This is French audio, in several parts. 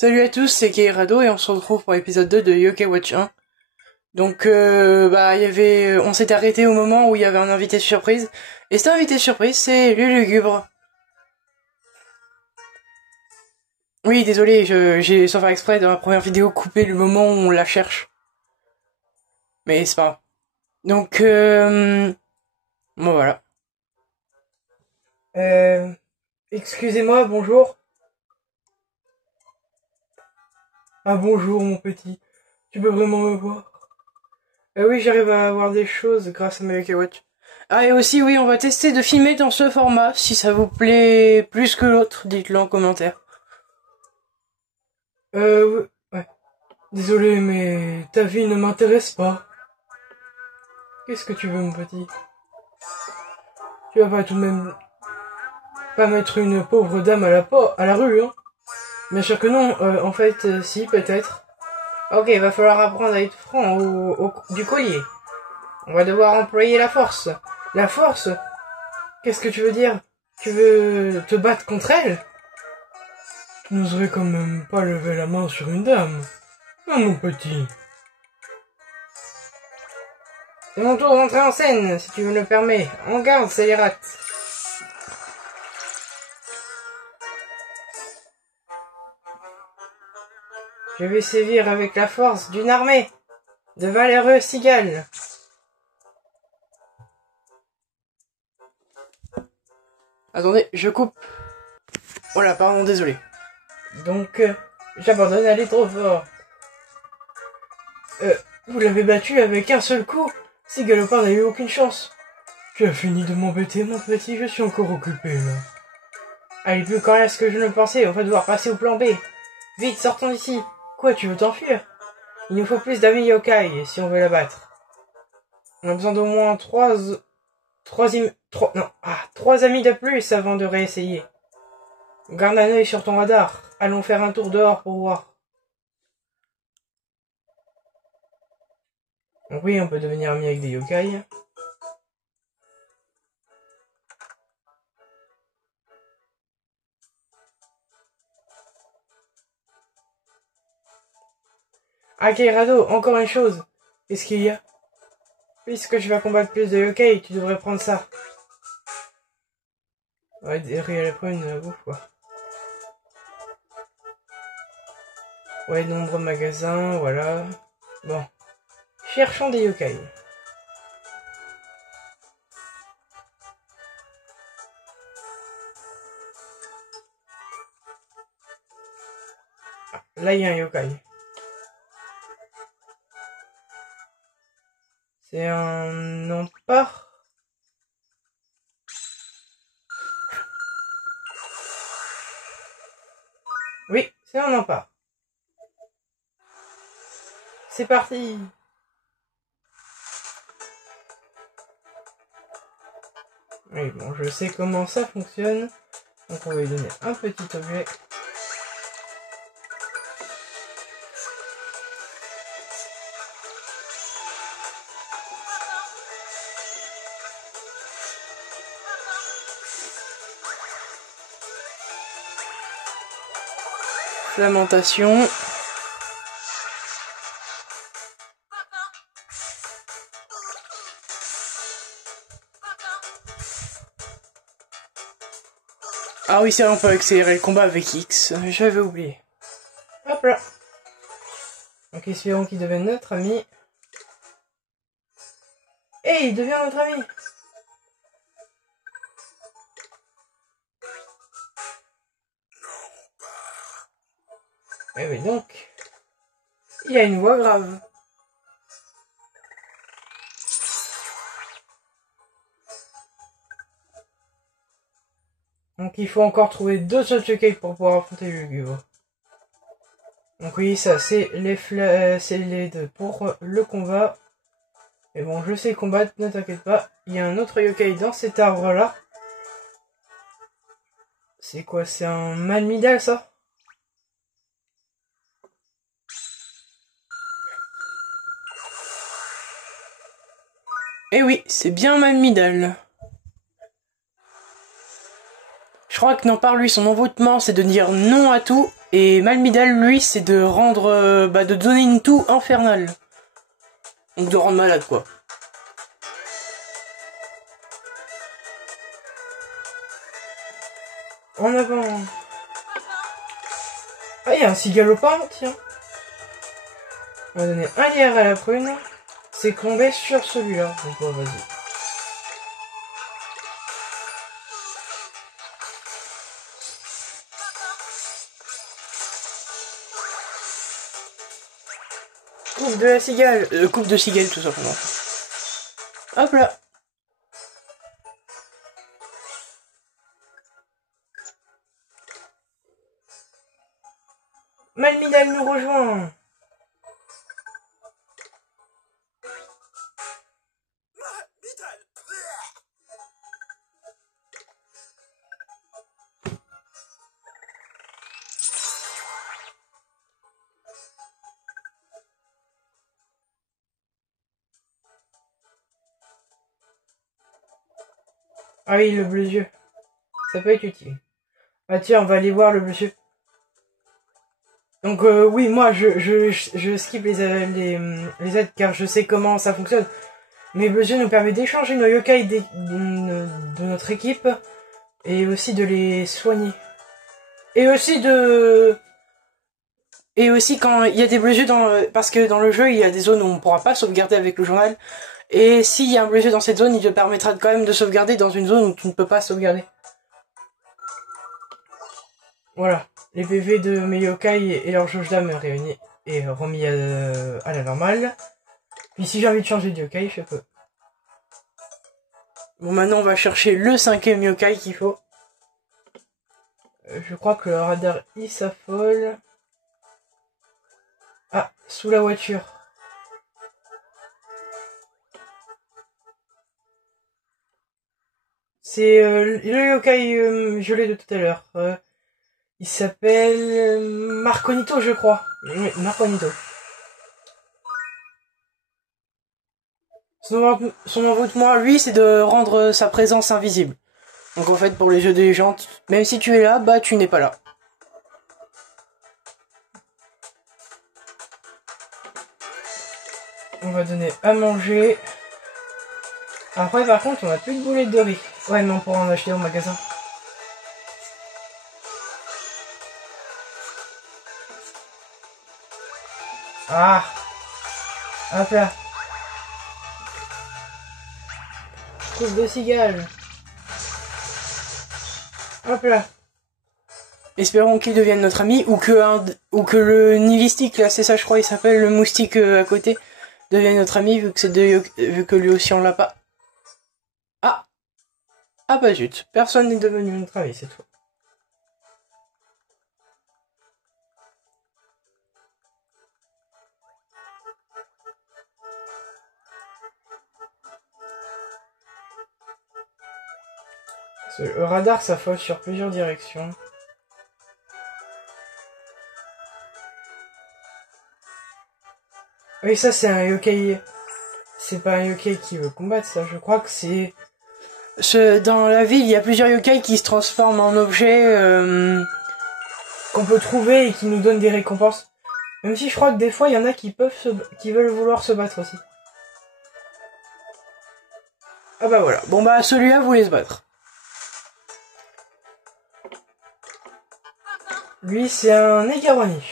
Salut à tous, c'est Keirado et on se retrouve pour l'épisode 2 de Yokai Watch 1. Donc on s'est arrêté au moment où il y avait un invité surprise. Et cet invité surprise, c'est Lulugubre. Oui, désolé, j'ai sans faire exprès dans la première vidéo coupé le moment où on la cherche. Mais c'est pas grave. Donc, bon voilà. Excusez-moi, bonjour. Ah bonjour mon petit, tu peux vraiment me voir? Oui, j'arrive à voir des choses grâce à ma Yokai Watch. Ah et aussi oui, on va tester de filmer dans ce format, si ça vous plaît plus que l'autre, dites-le en commentaire. Ouais. Désolé, mais ta vie ne m'intéresse pas. Qu'est-ce que tu veux mon petit? Tu vas pas tout de même pas mettre une pauvre dame à la rue, hein? Bien sûr que non, en fait, si, peut-être. Ok, va falloir apprendre à être franc du collier. On va devoir employer la force. La force? Qu'est-ce que tu veux dire? Tu veux te battre contre elle? Tu n'oserais quand même pas lever la main sur une dame. Ah mon petit. C'est mon tour d'entrer en scène, si tu me le permets. En garde, scélérate. Je vais sévir avec la force d'une armée de valeureux cigales. Attendez, je coupe. Oh là, pardon, désolé. Donc, j'abandonne, elle est trop fort. Vous l'avez battu avec un seul coup. Ces galopins n'a eu aucune chance. Tu as fini de m'embêter, mon petit, je suis encore occupé, là. Allez, plus quand est-ce que je ne pensais, on va devoir passer au plan B. Vite, sortons d'ici. Quoi, tu veux t'enfuir? Il nous faut plus d'amis yokai, si on veut la battre. On a besoin d'au moins trois amis de plus avant de réessayer. Garde un œil sur ton radar. Allons faire un tour dehors pour voir. Donc oui, on peut devenir ami avec des yokai. Ah, Keirado, encore une chose. Qu'est-ce qu'il y a? Puisque je vais combattre plus de yokai, tu devrais prendre ça. Ouais, derrière une bouffe, quoi. Ouais, nombreux magasins, voilà. Bon. Cherchons des yokai. Ah, là, il y a un yokai. C'est un empare. Oui, c'est un empare. C'est parti. Oui, bon, je sais comment ça fonctionne. Donc on va lui donner un petit objet. Lamentation. Ah oui, c'est vrai, on peut accélérer le combat avec X. J'avais oublié. Hop là. Donc espérons qu'il devienne notre ami. Et il devient notre ami. Eh oui, donc, il a une voix grave. Donc il faut encore trouver 2 autres yokai pour pouvoir affronter Lulugubre. Donc oui, ça c'est les deux pour le combat. Et bon, je sais combattre, ne t'inquiète pas. Il y a un autre yokai dans cet arbre là. C'est quoi? C'est un Malmidal ça? Eh oui, c'est bien Malmidal. Je crois que non par lui, son envoûtement c'est de dire non à tout Et Malmidal, lui, c'est de rendre, de donner une toux infernale. Donc de rendre malade, quoi. En avant. Ah, il y a un cigalopin, tiens. On va donner un lierre à la prune. C'est qu'on baisse sur celui-là. Donc, vas-y. Coupe de la cigale. Coupe de cigale, tout simplement. Hop là. Malmidal nous rejoint. Ah oui, le bleu yeux. Ça peut être utile. Ah tiens, on va aller voir le bleu yeux. Donc oui, moi je skip les aides car je sais comment ça fonctionne. Mais bleu yeux nous permet d'échanger nos yokai de notre équipe et aussi de les soigner. Et aussi quand il y a des bleus yeux parce que dans le jeu il y a des zones où on pourra pas sauvegarder avec le journal. Et s'il y a un bleu yeux dans cette zone, il te permettra quand même de sauvegarder dans une zone où tu ne peux pas sauvegarder. Voilà, les PV de mes yokai et leur jauge d'âme réunis et remis à la normale. Puis si j'ai envie de changer de yokai, je peux. Bon, maintenant on va chercher le 5e yokai qu'il faut. Je crois que le radar il s'affole. Ah, sous la voiture. C'est le yokai gelé de tout à l'heure. Il s'appelle Marconito, je crois. Oui, Marconito. Son envoûtement, lui, c'est de rendre sa présence invisible. Donc en fait, pour les jeux de légende, même si tu es là, tu n'es pas là. On va donner à manger. Après, par contre, on a plus de boulettes de riz. Ouais, mais on pourra en acheter au magasin. Ah! Hop là. Coupe de cigale. Hop là. Espérons qu'il devienne notre ami, ou que le nihilistique, là, c'est ça, je crois, il s'appelle le moustique à côté, devienne notre ami, vu que lui aussi on l'a pas. Ah! Ah bah zut, Personne n'est devenu notre ami cette fois. Le radar s'affole sur plusieurs directions. Oui, ça c'est un yokai. C'est pas un yokai qui veut combattre, ça. Je crois que c'est... Dans la ville, il y a plusieurs yokai qui se transforment en objets qu'on peut trouver et qui nous donnent des récompenses. Même si je crois que des fois, il y en a qui veulent vouloir se battre aussi. Ah bah voilà. Bon bah celui-là voulait se battre. Lui, c'est un Negaroni.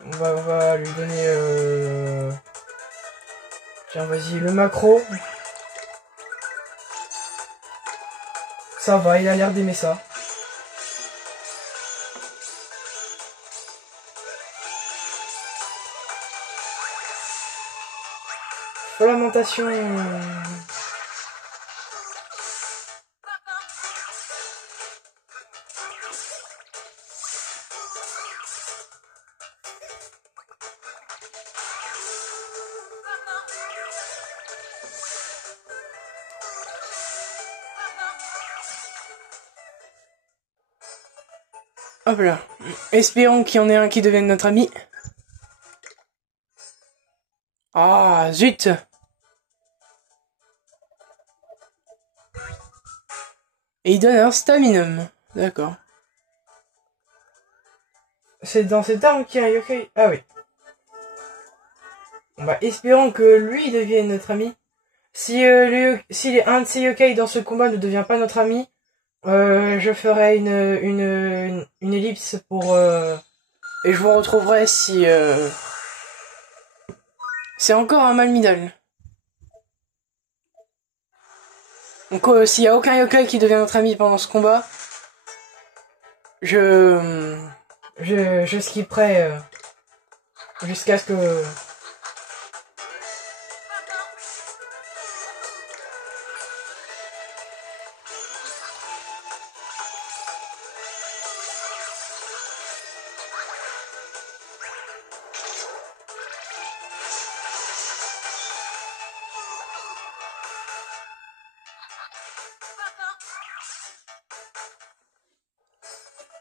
On va lui donner... Tiens, vas-y, le macro. Ça va, il a l'air d'aimer ça. Lamentation. Hop là. Espérons qu'il y en ait un qui devienne notre ami. Ah, zut! Et il donne un staminum. D'accord. C'est dans cette arme qu'il y a un yokai. Ah oui. Bah, espérons que lui devienne notre ami. Si un de ces yokai dans ce combat ne devient pas notre ami, je ferai une ellipse pour... Et je vous retrouverai si... C'est encore un Malmidal. Donc s'il y a aucun yokai qui devient notre ami pendant ce combat, je skipperai jusqu'à ce que...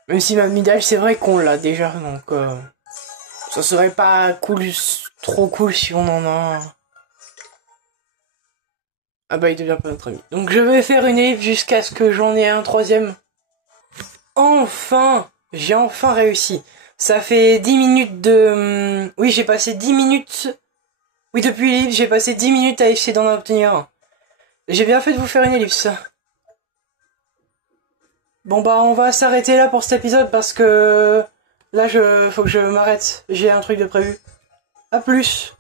Même si Malmidal, c'est vrai qu'on l'a déjà, donc ça serait pas trop cool si on en a un. Ah bah il devient pas notre ami. Donc je vais faire une ellipse jusqu'à ce que j'en ai un troisième. Enfin! J'ai enfin réussi. Ça fait 10 minutes de... Oui, j'ai passé 10 minutes... Oui, depuis l'ellipse, j'ai passé 10 minutes à essayer d'en obtenir un. J'ai bien fait de vous faire une ellipse. Bon bah on va s'arrêter là pour cet épisode parce que là faut que je m'arrête. J'ai un truc de prévu. À plus.